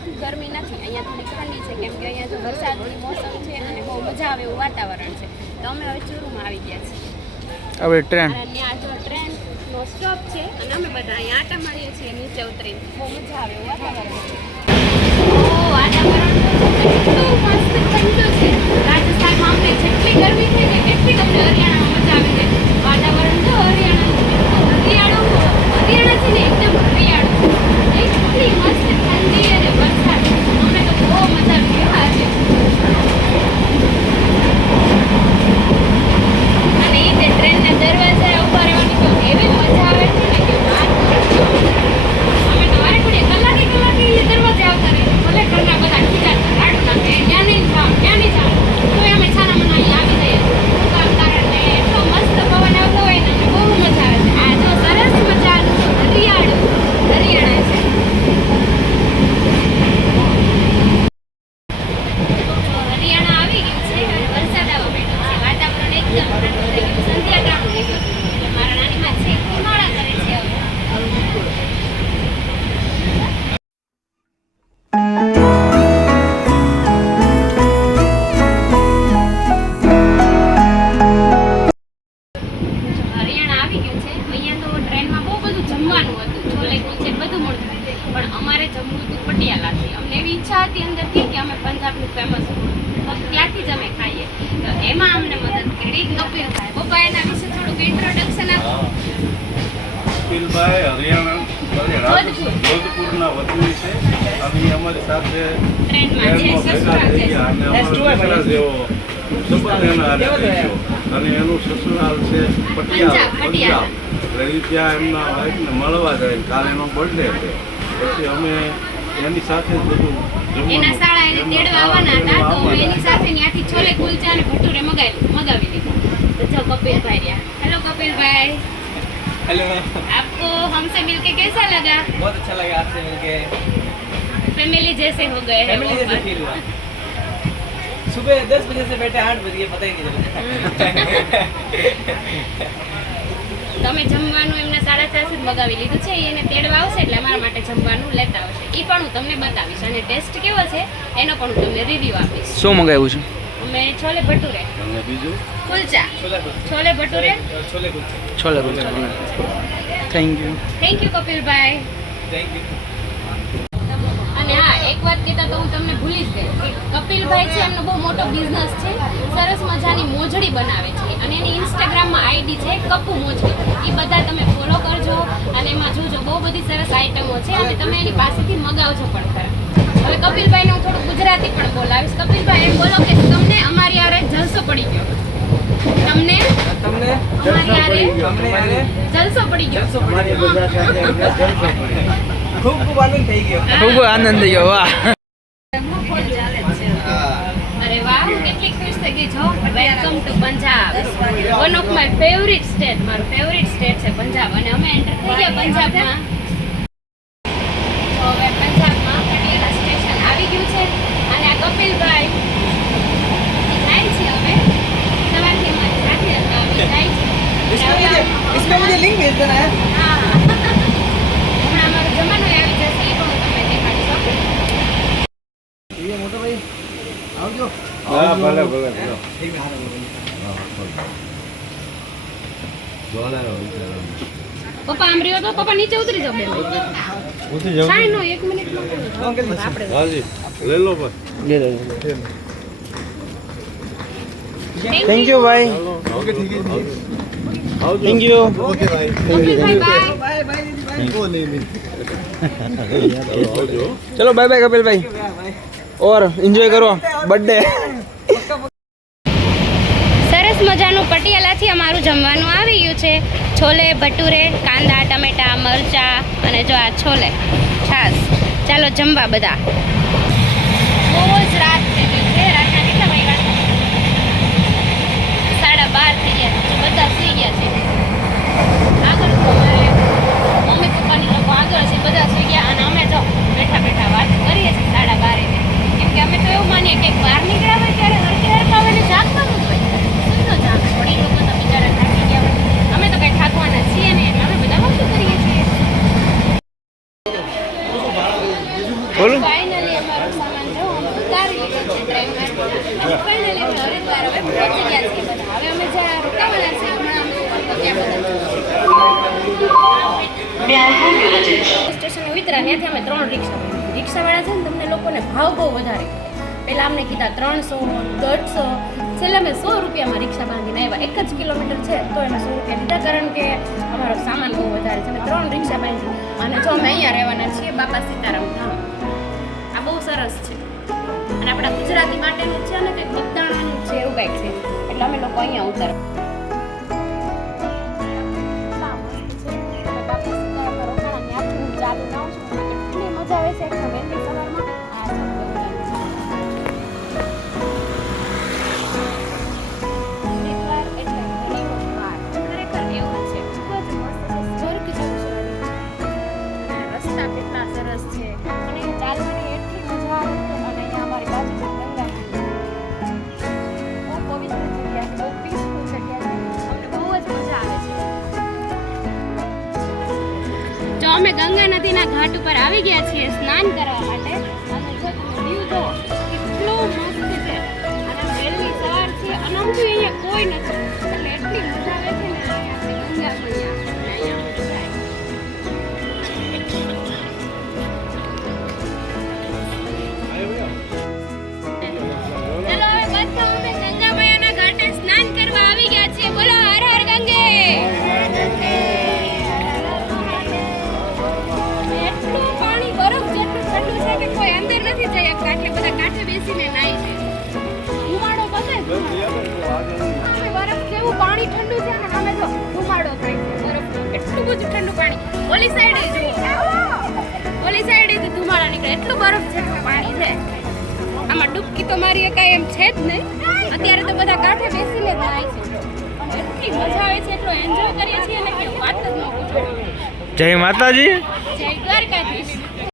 એટલી ગરમી નથી, અહીંયા થોડી ઠંડી છે, કેમ કે અહીંયા જો વરસાદની મોસમ છે અને બહુ મજા આવે એવું વાતાવરણ છે. તો અમે હવે ચૂરુમાં આવી ગયા છીએ. હવે ટ્રેન અને ત્યાં જો ટ્રેનનો સ્ટોપ છે અને અમે બધા અહીંયા આટા મારીએ છીએ નીચે ઉતરીને. બહુ મજા આવે એવું વાતાવરણ છે. વાતાવરણ એટલું મસ્ત ઠંડુ છે. રાજસ્થાનમાં અમને જેટલી ગરમી થઈ ને એટલી તમને હરિયાણામાં મજા આવે છે. વાતાવરણ જો હરિયાણા છે ને એકદમ હરિયાળું છે. એટલી મસ્ત ઠંડી અને વરસાદ અમને તો બહુ મજા આવી આજે. અને એ જે ટ્રેનના દરવાજા ઉભા રહેવાની તો એવી મજા આવે છે ને કે વાત અમે તો વારે ઘડીએ કલાકે દરવાજે આવતા રહીએ. ભલે ઘરના બધા ખીજાતા રાડું નાખે ત્યાં નહીં જાવ તો અમે છાના મના અહીં આવી જઈએ. કારણે એટલો મસ્ત પવન આવતો હોય ને બહુ મજા આવે છે. આ જો સરસ મજાનું હરિયાણા છે. હરિયાણા આવી ગયું છે અને વરસાદ આવવા માંડ્યો છે. વાતાવરણ એકદમ ઠંડુ થઈ ગયું. સંધ્યા ટાણું થઈ ગયું. એટલે મારા નાનીમાં છે ઉનાળા કરે છે હવે. હરિયાણા આવી ગયું છે. અહીંયા તો ટ્રેનમાં બહુ બધું જમવાનું હતું, છોલે કુલચે બધું મળતું. પણ અમારે જમવું હતું પટિયાલાથી. અમને એવી ઈચ્છા હતી અંદરથી કે અમે પંજાબનું ફેમસ ત્યાંથી જ અમે ખાઈએ. તો એમાં અમને મદદ કરી કપિલભાઈ. પપ્પા એના વિશે થોડુંક ઇન્ટ્રોડક્શન આપો. કપિલભાઈ હરિયાણા જોધપુરના વતની છે. અને અમારી સાથે ટ્રેનમાં જે ભેગા થઈ ગયા અને અમારો જેવો સંબંધ એના હારે થઈ ગયો. અને એનું સસુરાલ છે પટિયાલા. એટલે ત્યાં એમના વાઈફને મળવા જાય. કાલે એનો બર્થડે છે. પછી અમે એની સાથે જ બધું એના શાળા એને તેડવા આવવાના હતા, તો અમે એની સાથે ત્યાંથી છોલે કુલચા અને ભટુરે મગાવી લીધા. તો જો કપિલભાઈ રહ્યા. હેલો કપિલભાઈ. हेलो, आपको हमसे मिलके कैसा लगा? बहुत अच्छा लगा आपसे मिलके. फैमिली जैसे हो गए हैं. फैमिली जैसे फील हुआ. सुबह 10 बजे से बैठे 8 बजे पता ही नहीं चला. તમે જમવાનું એમને 4:30 જ મગાવી લીધું છે. એને તેડવા આવશે એટલે અમારા માટે જમવાનું લેતા આવશે. એ પણ હું તમને બતાવીશ અને ટેસ્ટ કેવો છે એનો પણ હું તમને રિવ્યુ આપીશ. શું મંગાવ્યું છે? અમે છોલે ભટુરે અને બીજું kulcha, chole bhature, chole kulcha. Thank you કપિલભાઈ. Thank you. અને હા, એક વાત કહેતા તો હું તમને ભૂલી જ ગઈ. કપિલભાઈ છે એમનો બહુ મોટો બિઝનેસ છે. સરસ મજાની મોજડી બનાવે છે અને એની ઇન્સ્ટાગ્રામમાં આઈડી છે કપુ મોજડી. એ બધા તમે ફોલો કરજો અને એમાં જોજો બહુ બધી સરસ આઈટમો છે અને તમે એની પાસેથી મગાવજો પણ ખરા. હવે કપિલભાઈને હું થોડું ગુજરાતી પણ બોલાવીશ. કપિલભાઈ એમ બોલો કે તમને અમારી આરે જલસો પડી ગયો. તમને અમારી આરે જલસો પડી ગયો. खूब खूब आनंद થઈ ગયો. ખૂબ આનંદ થયો. વાહ. અરે વાહ, કેટલી ખુશ થઈ ગઈ છો. Welcome to Punjab, one of my favourite state. મારું ફેવરિટ સ્ટેટ છે પંજાબ અને અમે એન્ટર થઈ ગયા પંજાબમાં. તો હવે પંજાબમાં પટિયાલા સ્ટેશન આવી ગયું છે અને આ કપિલભાઈ જાય છે. હવે સવારથી મારી સાથે જાય છે. इसमें मुझे लिंक भेज देना है. હા, હમણાં અમારો જમાનો આવી જશે એ પણ હું તમને દેખાડીશ. ये मोटा भाई આવજો. હા ભલે ભલે એક હારો પપ્પા આમ રહ્યો તો પપ્પા નીચે ઉતરી જાવ. બેન ઉતરી જાવ. સાઈ નો 1 મિનિટમાં આપણે હાજી લઈ લો બસ. થેન્ક યુ ભાઈ. ઓકે ઠીક છે. આવજો. Thank you. ઓકે ભાઈ. કપિલભાઈ બાય. બાય બાય દીદી બાય. કો નહીં આવજો. ચલો બાય બાય કપિલભાઈ. ઓર એન્જોય કરો બર્થડે. સરસ મજાનું પટિયાલાથી અમારું જમવાનું આવી ગયું છે. છોલે ભટુરે, કાંદા, ટમેટા, મરચા અને જો આ છોલે, છાસ. ચાલો જમવા બધા. બહુ જ રાત થઈ ગઈ છે. રાતના કેટલા વાગ્યા? 12:30 થઈ ગયા છે. બધા સુઈ ગયા છે. આગળ તો અમારે મમ્મી પપ્પાની લોકો આગળ છે, બધા સુઈ ગયા અને અમે જો બેઠા બેઠા વાત કરીએ છીએ 12:30. કેમ કે અમે તો એવું માનીએ કે બહાર નીકળ્યા હોય ત્યારે હરખી હરખા હોય ને જાગવાનું જ હોય. શું ન જાગે? પણ એ લોકો તો બિચારા થાકી ગયા હોય. અમે તો કંઈ થાકવાના છીએ ને એટલે અમે બધા શું કરીએ છીએ. બોલો. ફાઇનલી ફાઇનલી અમે હરિદ્વાર હવે પહોંચી ગયા છીએ બધા. હવે અમે જ્યાં રોકાવાના છીએ હમણાં અમે સ્ટેશને ઉતર્યા ત્યાંથી અમે 3 રિક્ષા પકડી. રિક્ષાવાળા છે ને તમને લોકોને ભાવ બહુ વધારે કહે. પહેલાં અમને કીધા 300 150, છેલ્લે અમે 100 રૂપિયામાં રિક્ષા બાંધીને આવ્યા. 1 જ કિલોમીટર છે તો અમે 100 રૂપિયા લીધા, કારણ કે અમારો સામાન બહુ વધારે છે. અમે 3 રિક્ષા બાંધી અને જો અમે અહીંયા રહેવાના છીએ બાપા સીતારામ ધામ. આ બહુ સરસ છે અને આપણા ગુજરાતી માટેનું છે ને કંઈક બગદાણાનું છે એવું કંઈક છે, એટલે અમે લોકો અહીંયા ઉતર. ચાલુ ના છું એટલી મજા આવે છે એકદમ વહેલી સવારમાં. આ હરિદ્વાર એટલે હરિનો પાર. ખરેખર એવું છે, ખૂબ જ મસ્ત છે, સ્વર્ગ જેવું છે હરિદ્વાર. અને રસ્તા કેટલા સરસ છે અને ચાલવાની એટલી મજા આવે છે. અને અહીંયા અમારી બાજુમાં ગંગા બહુ પવિત્ર જગ્યા છે, બહુ પીસફુલ જગ્યા છે, અમને બહુ જ મજા આવે છે. તો અમે ગંગા નદીના ઘાટ ઉપર આવી ગયા છીએ સ્નાન કરવા માટે. અને જો વ્યૂ જો કેટલો મસ્ત છે અને વહેલી સવાર છે અને અમથી અહીંયા કોઈ નથી, એટલે એટલી મજા આવે છે ને અહીંયા ગંગા મૈયા. ચલો હવે બધા અમે ગંગા મૈયાના ઘાટે સ્નાન કરવા આવી ગયા છીએ. બોલો હર હર ગંગે. એટલું પાણી બરફ જેટલું ઠંડુ છે કે કોઈ અંદર નથી જઈ શકતા, એટલે બધા કાંઠે બેસીને નાઈ છે. ધુમાડો બને અમે બરફ જેવું પાણી ઠંડુ છે ને અમે જો ધુમાડો થાય છે બરફનો, એટલું બધું ઠંડુ પાણી. ઓલી સાઈડે જુઓ, ઓલી સાઈડે ધુમાડા નીકળે, એટલું બરફ જેટલું પાણી છે. આમાં ડૂબકી તો મારી એકાય એમ છે જ નહીં. અત્યારે તો બધા કાંઠે બેસીને જ નાય છે અને એટલી મજા આવે છે, એટલો એન્જોય કરીએ છીએ ને કે વાત જ ન પૂછો. જય માતાજી. જય